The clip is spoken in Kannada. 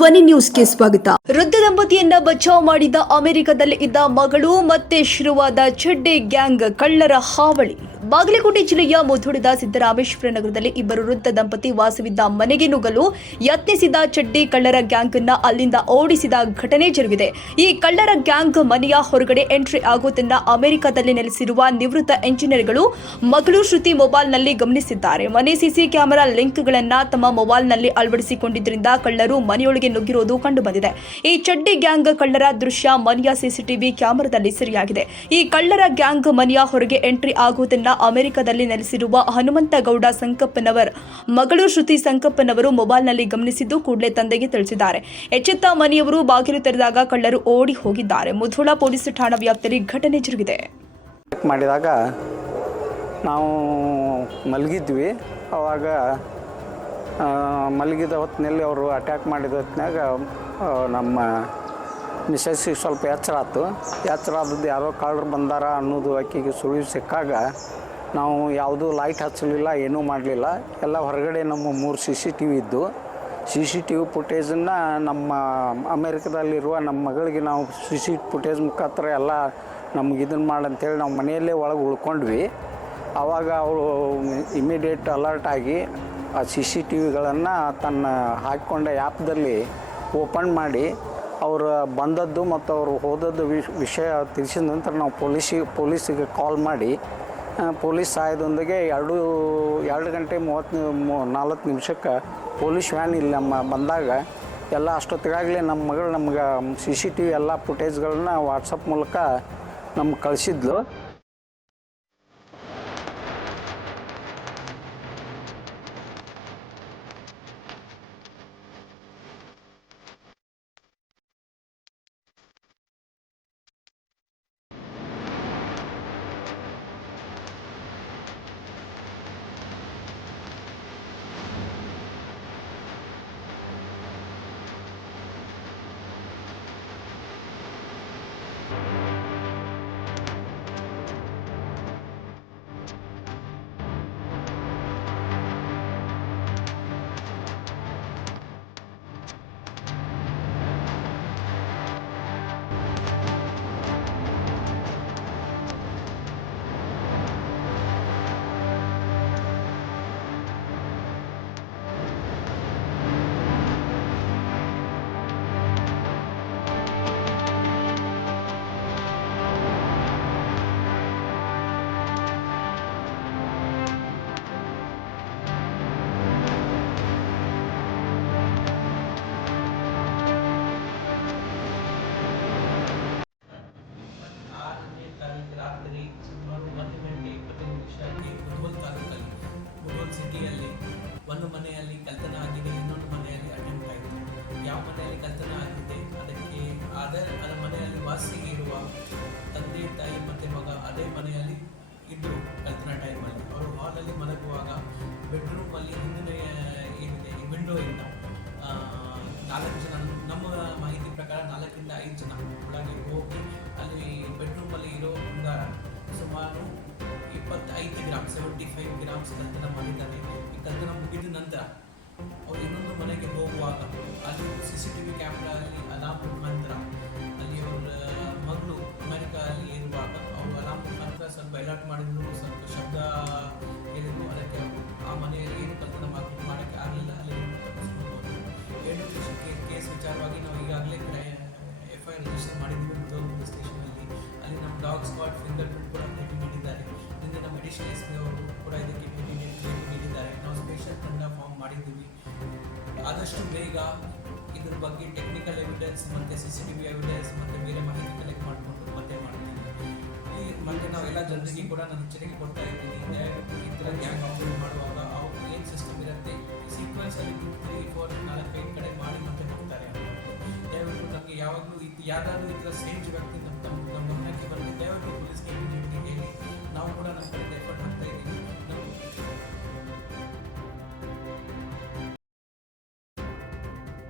ಧ್ವನಿ ನ್ಯೂಸ್ಗೆ ಸ್ವಾಗತ. ವೃದ್ಧ ದಂಪತಿಯನ್ನ ಬಚಾವ್ ಮಾಡಿದ ಅಮೆರಿಕದಲ್ಲಿ ಇದ್ದ ಮಗಳು ಮತ್ತೆ ಶುರುವಾದ ಚಡ್ಡೆ ಗ್ಯಾಂಗ್ ಕಳ್ಳರ ಹಾವಳಿ. ಬಾಗಲಕೋಟೆ ಜಿಲ್ಲೆಯ ಮುಧೋಳದ ಸಿದ್ದರಾಮೇಶ್ವರ ನಗರದಲ್ಲಿ ಇಬ್ಬರು ವೃದ್ಧ ದಂಪತಿ ವಾಸವಿದ್ದ ಮನೆಗೆ ನುಗ್ಗಲು ಯತ್ನಿಸಿದ ಚಡ್ಡಿ ಕಳ್ಳರ ಗ್ಯಾಂಗ್ನ ಅಲ್ಲಿಂದ ಓಡಿಸಿದ ಘಟನೆ ಜರುಗಿದೆ. ಈ ಕಳ್ಳರ ಗ್ಯಾಂಗ್ ಮನೆಯ ಹೊರಗಡೆ ಎಂಟ್ರಿ ಆಗುವುದನ್ನ ಅಮೆರಿಕದಲ್ಲಿ ನೆಲೆಸಿರುವ ನಿವೃತ್ತ ಎಂಜಿನಿಯರ್ಗಳು ಮಗಳು ಶ್ರುತಿ ಮೊಬೈಲ್ನಲ್ಲಿ ಗಮನಿಸಿದ್ದಾರೆ. ಮನೆ ಸಿಸಿ ಕ್ಯಾಮೆರಾ ಲಿಂಕ್ಗಳನ್ನ ತಮ್ಮ ಮೊಬೈಲ್ನಲ್ಲಿ ಅಳವಡಿಸಿಕೊಂಡಿದ್ದರಿಂದ ಕಳ್ಳರು ಮನೆಯೊಳಗೆ ನುಗ್ಗಿರುವುದು ಕಂಡುಬಂದಿದೆ. ಈ ಚಡ್ಡಿ ಗ್ಯಾಂಗ್ ಕಳ್ಳರ ದೃಶ್ಯ ಮನೆಯ ಸಿಸಿಟಿವಿ ಕ್ಯಾಮೆರಾದಲ್ಲಿ ಸೆರೆಯಾಗಿದೆ. ಈ ಕಳ್ಳರ ಗ್ಯಾಂಗ್ ಮನೆಯ ಹೊರಗೆ ಎಂಟ್ರಿ ಆಗುವುದನ್ನ ಅಮೆರಿಕದಲ್ಲಿ ನೆಲೆಸಿರುವ ಹನುಮಂತಗೌಡ ಸಂಕಪ್ಪನವರ್, ಮಗಳು ಶ್ರುತಿ ಸಂಕಪ್ಪನವರು ಮೊಬೈಲ್ನಲ್ಲಿ ಗಮನಿಸಿದ್ದು ಕೂಡಲೇ ತಂದೆಗೆ ತಿಳಿಸಿದ್ದಾರೆ. ಎಚ್ಚೆತ್ತ ಮನೆಯವರು ಬಾಗಿಲು ತೆರೆದಾಗ ಕಳ್ಳರು ಓಡಿ ಹೋಗಿದ್ದಾರೆ. ಮುಧೋಳ ಪೊಲೀಸ್ ಠಾಣಾ ವ್ಯಾಪ್ತಿಯಲ್ಲಿ ಘಟನೆ ಜರುಗಿದೆ. ಮಾಡಿದಾಗ ನಾವು ಮಲಗಿದ್ವಿ. ಅವಾಗ ಮಲಗಿದ ಹೊತ್ತಿನಲ್ಲಿ ಅವರು ಅಟ್ಯಾಕ್ ಮಾಡಿದ ಹೊತ್ತಿನಾಗ ನಮ್ಮ ಮಿಸಸ್ಸಿಗೆ ಸ್ವಲ್ಪ ಎಚ್ಚರ ಆಯ್ತು. ಎಚ್ಚರ ಆದದ್ದು ಯಾರೋ ಕಳ್ಳರು ಬಂದಾರ ಅನ್ನೋದು ಆಕೆಗೆ ಸುಳಿವು ಸಿಕ್ಕಾಗ ನಾವು ಯಾವುದೂ ಲೈಟ್ ಹಚ್ಚಲಿಲ್ಲ, ಏನೂ ಮಾಡಲಿಲ್ಲ. ಎಲ್ಲ ಹೊರಗಡೆ ನಮ್ಮ ಮೂರು ಸಿ ಸಿ ಟಿ ವಿ ಇದ್ದು. ಸಿ ಸಿ ಟಿ ವಿ ಫುಟೇಜನ್ನು ನಮ್ಮ ಅಮೇರಿಕದಲ್ಲಿರುವ ನಮ್ಮ ಮಗಳಿಗೆ ನಾವು ಸಿ ಸಿ ಫುಟೇಜ್ ಮುಖಾಂತರ ಎಲ್ಲ ನಮ್ಗೆ ಇದನ್ನು ಮಾಡಂತೇಳಿ ನಾವು ಮನೆಯಲ್ಲೇ ಒಳಗೆ ಉಳ್ಕೊಂಡ್ವಿ. ಆವಾಗ ಅವಳು ಇಮಿಡಿಯೇಟ್ ಅಲರ್ಟ್ ಆಗಿ ಆ ಸಿ ಸಿ ಟಿ ವಿಗಳನ್ನು ತನ್ನ ಹಾಕಿಕೊಂಡ ಆ್ಯಪ್ದಲ್ಲಿ ಓಪನ್ ಮಾಡಿ ಅವರು ಬಂದದ್ದು ಮತ್ತು ಅವರು ಹೋದದ್ದು ವಿಷ್- ವಿಷಯ ತಿಳಿಸಿದ ನಂತರ ನಾವು ಪೊಲೀಸಿಗೆ ಪೊಲೀಸಿಗೆ ಕಾಲ್ ಮಾಡಿ ಪೊಲೀಸ್ ಸಹಾಯದೊಂದಿಗೆ ಎರಡು ಎರಡು ಗಂಟೆ ಮೂವತ್ತು ನಾಲ್ಕು ನಿಮಿಷಕ್ಕೆ ಪೊಲೀಸ್ ವ್ಯಾನ್ ಇಲ್ಲಿ ನಮ್ಮ ಬಂದಾಗ ಎಲ್ಲ ಅಷ್ಟೊತ್ತಿಗಾಗಲೇ ನಮ್ಮ ಮಗಳು ನಮ್ಗೆ ಸಿ ಸಿ ಟಿ ವಿ ಎಲ್ಲ ಫುಟೇಜ್ಗಳನ್ನ ವಾಟ್ಸಪ್ ಮೂಲಕ ನಮ್ಗೆ ಕಳಿಸಿದ್ಲು. ಸುಮಾರು ಒಂದು ಗಂಟೆ ಇಪ್ಪತ್ತೈದು ನಿಮಿಷಕ್ಕೆ ಮುಧೋಲ್ ತಾಲೂಕಲ್ಲಿ ಮುಧೋಲ್ ಸಿಟಿಯಲ್ಲಿ ಒಂದು ಮನೆಯಲ್ಲಿ ಕಲ್ತನ ಆಗಿದೆ ಇನ್ನೊಂದು ಮನೆಯಲ್ಲಿ ಅಟೆಂಪ್ಟ್ ಆಗಿದೆ ಯಾವ ಮನೆಯಲ್ಲಿ ಕಲ್ತನ ಆಗಿದೆ ಅದಕ್ಕೆ ಅದೇ ಅದರ ಮನೆಯಲ್ಲಿ ವಾಸಿಗೆ ಇರುವ ತಂದೆ ತಾಯಿ ಮತ್ತೆ ಮಗ ಅದೇ ಮನೆಯಲ್ಲಿ ಇದ್ದರು ಕಲ್ತನ ಟೈಮಲ್ಲಿ ಅವರು ಹಾಲಲ್ಲಿ ಮಲಗುವಾಗ ಬೆಡ್ರೂಮಲ್ಲಿ ಹಿಂದಿನ ಏನಿದೆ ಈ ವಿಂಡೋ ಇಂದ ಆ, ನಾಲ್ಕು ಜನ ನಮ್ಮ ಮಾಹಿತಿ ಪ್ರಕಾರ ನಾಲ್ಕರಿಂದ ಐದು ಜನ. ಸುಮಾರು ಇಪ್ಪತ್ತೈದು ಗ್ರಾಮ್ ಸೆವೆಂಟಿ ಫೈವ್ ಗ್ರಾಮ್ಸ್ ಕಲ್ತನ ಮಾಡಿದ್ದಾರೆ ಈ ಕಲ್ತನ ಮಾಡಿದ್ದೀವಿ. ಆದಷ್ಟು ಬೇಗ ಇದ್ರ ಬಗ್ಗೆ ಟೆಕ್ನಿಕಲ್ ಎವಿಡೆನ್ಸ್ ಮತ್ತು C C T V evidence ಮತ್ತೆ ಬೇರೆ ಮಾಹಿತಿ ಕಲೆಕ್ಟ್ ಮಾಡಿಕೊಂಡು ಮತ್ತೆ ಮಾಡ್ತೀವಿ. ಈ ಮತ್ತೆ ನಾವೆಲ್ಲ ಜನರಿಗೆ ಕೂಡ ನಾನು ಎಚ್ಚರಿಕೆ ಕೊಡ್ತಾ ಇದ್ದೀನಿ. ದಯವಿಟ್ಟು ಈ ಥರ ಗ್ಯಾಂಗ್ ಆಪರೇಟ್ ಮಾಡುವಾಗ ಅವ್ರು ಏನು ಸಿಸ್ಟಮ್ ಇರುತ್ತೆ ಸೀಕ್ವೆನ್ಸಲ್ಲಿ ತ್ರೀ ಫೋರ್ ನಾಲ್ಕೈದು ಕಡೆ ಮಾಡಿ ಮತ್ತೆ ಹೋಗ್ತಾರೆ. ದಯವಿಟ್ಟು ನಮಗೆ ಯಾವಾಗಲೂ ಇದು ಯಾರಾದರೂ ಈ ಥರ ಸ್ಟೇಜ್ ವ್ಯಕ್ತಿ ನಮ್ಮ ನಮ್ಮ ಗಮನಕ್ಕೆ ಬರುತ್ತೆ ದಯವಿಟ್ಟು ಪೊಲೀಸ್ಗೆ